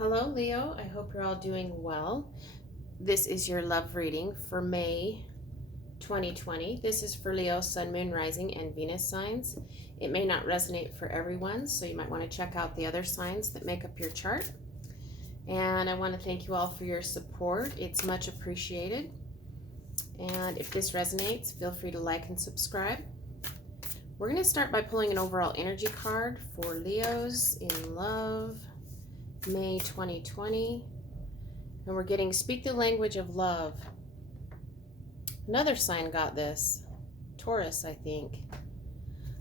Hello, Leo. I hope you're all doing well. This is your love reading for May 2020. This is for Leo, Sun, Moon, Rising, and Venus signs. It may not resonate for everyone, so you might want to check out the other signs that make up your chart. And I want to thank you all for your support. It's much appreciated. And if this resonates, feel free to like and subscribe. We're going to start by pulling an overall energy card for Leos in love, May 2020. And we're getting Speak the Language of Love. Another sign got this. Taurus, I think.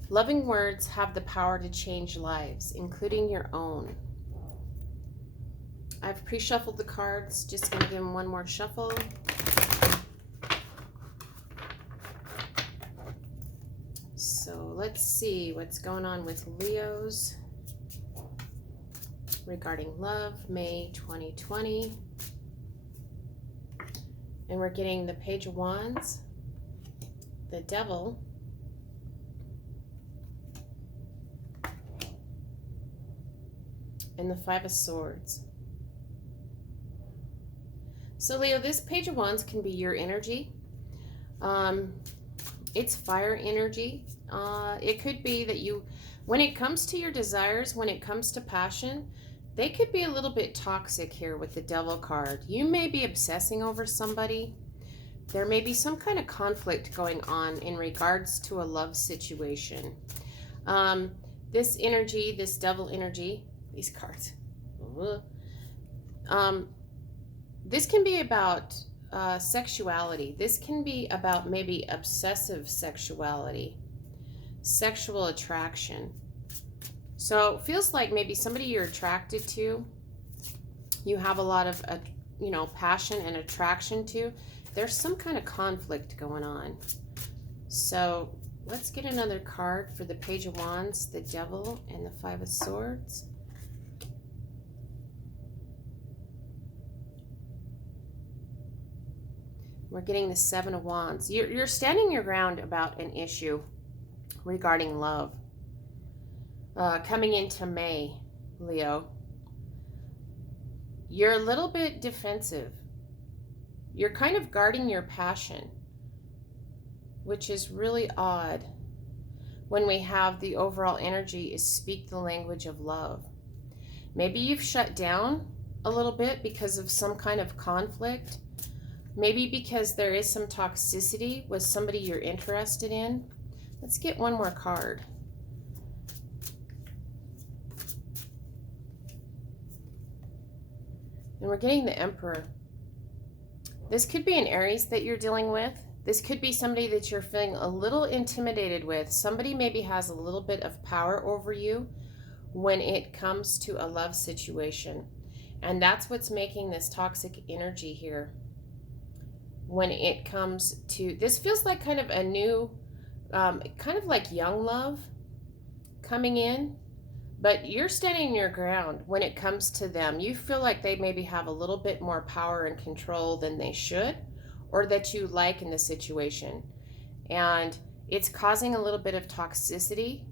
Loving words have the power to change lives, including your own. I've pre-shuffled the cards. Just going to give them one more shuffle. So let's see what's going on with Leos regarding love, May 2020. And we're getting the Page of Wands, the Devil, and the Five of Swords. So Leo, this Page of Wands can be your energy. It's fire energy. It could be that you, when it comes to your desires, when it comes to passion, they could be a little bit toxic here with the Devil card. You may be obsessing over somebody. There may be some kind of conflict going on in regards to a love situation. This energy, this Devil energy, these cards, this can be about sexuality. This can be about maybe obsessive sexuality, sexual attraction. So it feels like maybe somebody you're attracted to, you have a lot of, passion and attraction to. There's some kind of conflict going on. So let's get another card for the Page of Wands, the Devil, and the Five of Swords. We're getting the Seven of Wands. You're standing your ground about an issue regarding love. Coming into May, Leo, you're a little bit defensive. You're kind of guarding your passion, which is really odd when we have the overall energy is speak the language of love. Maybe you've shut down a little bit because of some kind of conflict. Maybe because there is some toxicity with somebody you're interested in. Let's get one more card. And we're getting the Emperor. This could be an Aries that you're dealing with. This could be somebody that you're feeling a little intimidated with. Somebody maybe has a little bit of power over you when it comes to a love situation. And that's what's making this toxic energy here. When it comes to, this feels like kind of a new, kind of like young love coming in. But you're standing your ground when it comes to them. You feel like they maybe have a little bit more power and control than they should, or that you like in the situation. And it's causing a little bit of toxicity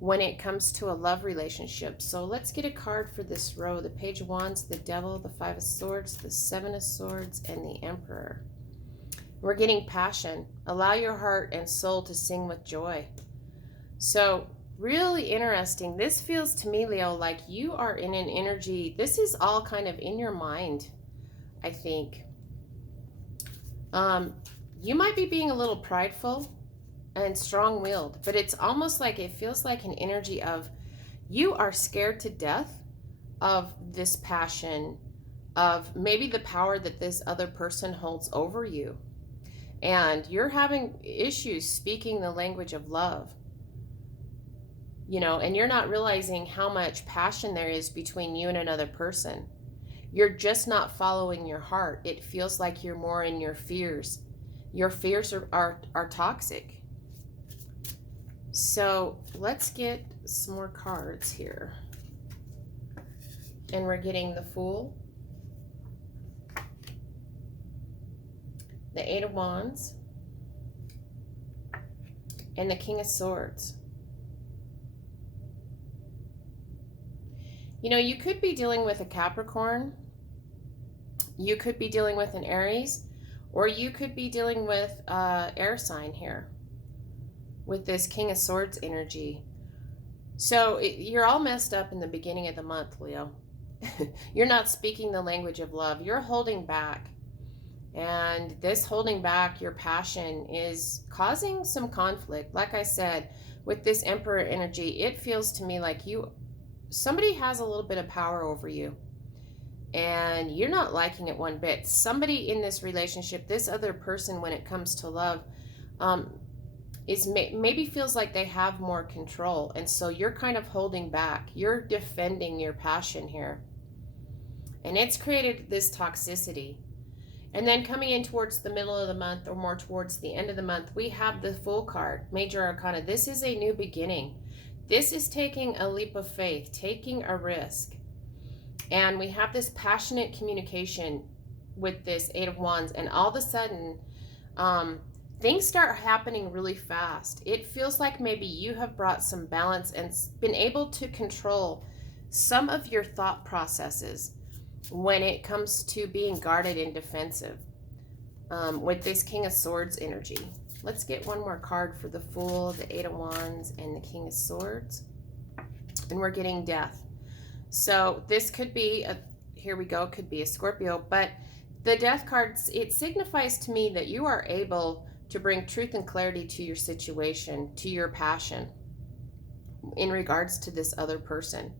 when it comes to a love relationship. So let's get a card for this row. The Page of Wands, the Devil, the Five of Swords, the Seven of Swords, and the Emperor. We're getting passion. Allow your heart and soul to sing with joy. So really interesting. This feels to me, Leo, like you are in an energy. This is all kind of in your mind, I think. You might be being a little prideful and strong-willed, but it's almost like it feels like an energy of you are scared to death of this passion, of maybe the power that this other person holds over you. And you're having issues speaking the language of love. And you're not realizing how much passion there is between you and another person. You're just not following your heart. It feels like you're more in your fears. Your fears are toxic. So let's get some more cards here. And we're getting the Fool, the Eight of Wands, and the King of Swords. You know, you could be dealing with a Capricorn, you could be dealing with an Aries, or you could be dealing with air sign here with this King of Swords energy. So you're all messed up in the beginning of the month, Leo. You're not speaking the language of love. You're holding back. And this holding back your passion is causing some conflict. Like I said, with this Emperor energy, it feels to me like somebody has a little bit of power over you. And you're not liking it one bit. Somebody in this relationship, this other person, when it comes to love, maybe feels like they have more control, and so you're kind of holding back. You're defending your passion here, and it's created this toxicity. And then coming in towards the middle of the month, or more towards the end of the month, we have the Fool card, Major Arcana. This is a new beginning. This is taking a leap of faith, taking a risk. And we have this passionate communication with this Eight of Wands, and all of a sudden things start happening really fast. It feels like maybe you have brought some balance and been able to control some of your thought processes when it comes to being guarded and defensive with this King of Swords energy. Let's get one more card for the Fool, the Eight of Wands, and the King of Swords. And we're getting Death. So this could be here we go, could be a Scorpio, but the Death cards, it signifies to me that you are able to bring truth and clarity to your situation, to your passion in regards to this other person.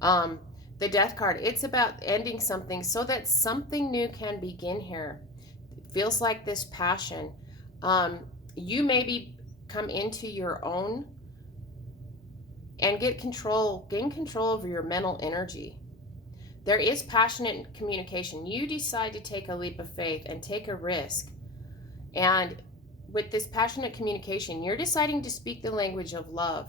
The Death card, it's about ending something so that something new can begin here. It feels like this passion. You maybe come into your own and gain control over your mental energy. There is passionate communication. You decide to take a leap of faith and take a risk. And with this passionate communication, you're deciding to speak the language of love.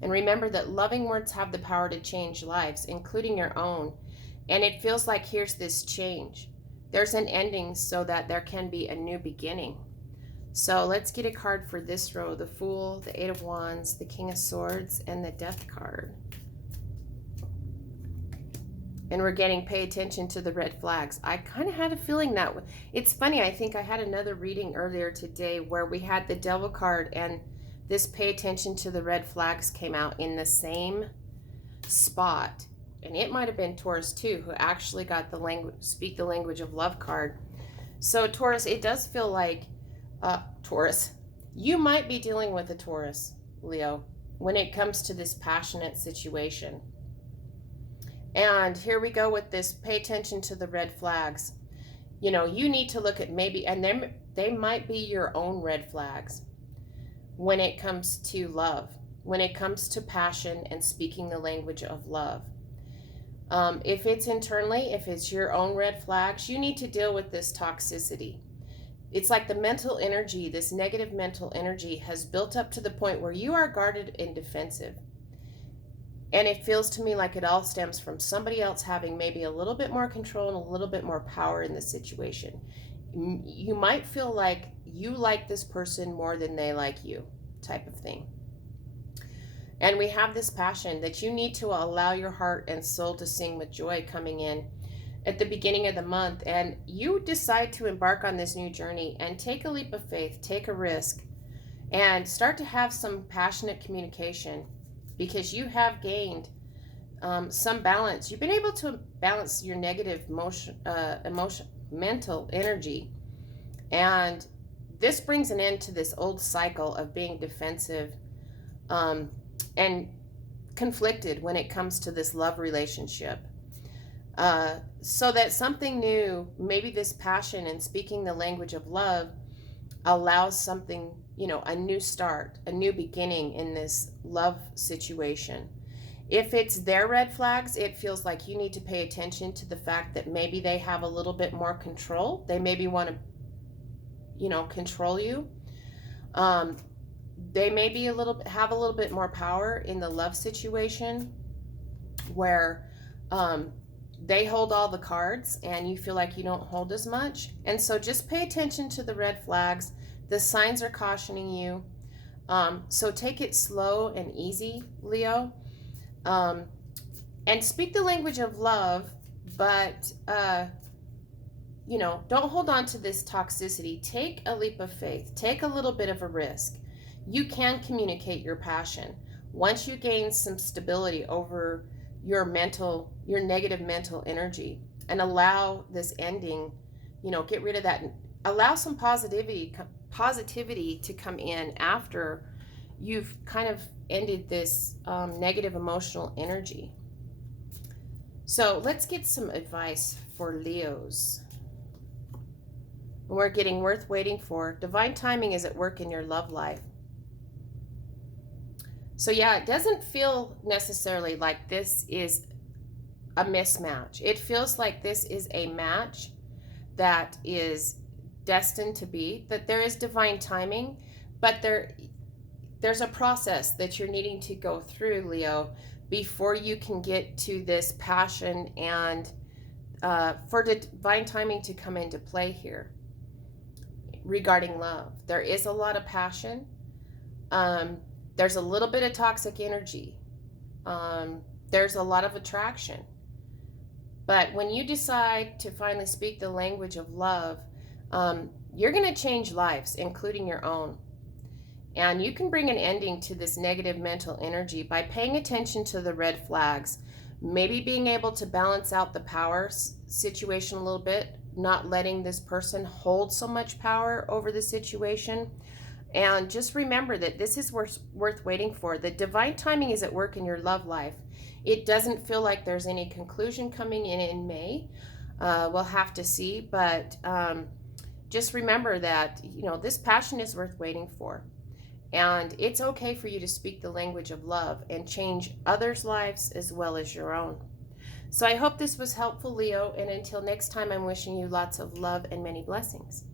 And remember that loving words have the power to change lives, including your own. And it feels like here's this change. There's an ending so that there can be a new beginning. So let's get a card for this row. The Fool, the Eight of Wands, the King of Swords, and the Death card. And we're getting pay attention to the red flags. I kind of had a feeling that it's funny. I think I had another reading earlier today where we had the Devil card and this pay attention to the red flags came out in the same spot. And it might have been Taurus too, who actually got the language, speak the language of love card. So Taurus, it does feel like Taurus, you might be dealing with a Taurus, Leo, when it comes to this passionate situation. And here we go with this, pay attention to the red flags. You know, you need to look at maybe, and then they might be your own red flags when it comes to love, when it comes to passion and speaking the language of love. If it's internally, if it's your own red flags, you need to deal with this toxicity. It's like the mental energy, this negative mental energy has built up to the point where you are guarded and defensive. And it feels to me like it all stems from somebody else having maybe a little bit more control and a little bit more power in the situation. You might feel like you like this person more than they like you, type of thing. And we have this passion that you need to allow your heart and soul to sing with joy coming in at the beginning of the month. And you decide to embark on this new journey and take a leap of faith, take a risk, and start to have some passionate communication. Because you have gained some balance. You've been able to balance your negative mental energy. And this brings an end to this old cycle of being defensive and conflicted when it comes to this love relationship. So that something new, maybe this passion and speaking the language of love, allows something, you know, a new start, a new beginning in this love situation. If it's their red flags, it feels like you need to pay attention to the fact that maybe they have a little bit more control. They maybe want to, you know, control you. They maybe have a little bit more power in the love situation where they hold all the cards and you feel like you don't hold as much. And so just pay attention to the red flags. The signs are cautioning you. So take it slow and easy, Leo. And speak the language of love, but you know, don't hold on to this toxicity. Take a leap of faith. Take a little bit of a risk. You can communicate your passion. Once you gain some stability over your negative mental energy, and allow this ending, you know, get rid of that. Allow some positivity to come in after you've kind of ended this negative emotional energy. So let's get some advice for Leos. We're getting worth waiting for. Divine timing is at work in your love life. So yeah, it doesn't feel necessarily like this is a mismatch. It feels like this is a match that is destined to be, that there is divine timing, but there's a process that you're needing to go through, Leo, before you can get to this passion and for divine timing to come into play here regarding love. There is a lot of passion. There's a little bit of toxic energy. There's a lot of attraction. But when you decide to finally speak the language of love, you're going to change lives, including your own. And you can bring an ending to this negative mental energy by paying attention to the red flags, maybe being able to balance out the power situation a little bit, not letting this person hold so much power over the situation. And just remember that this is worth waiting for. The divine timing is at work in your love life. It doesn't feel like there's any conclusion coming in May. We'll have to see, but just remember that, you know, this passion is worth waiting for. And it's okay for you to speak the language of love and change others' lives as well as your own. So I hope this was helpful, Leo, and until next time, I'm wishing you lots of love and many blessings.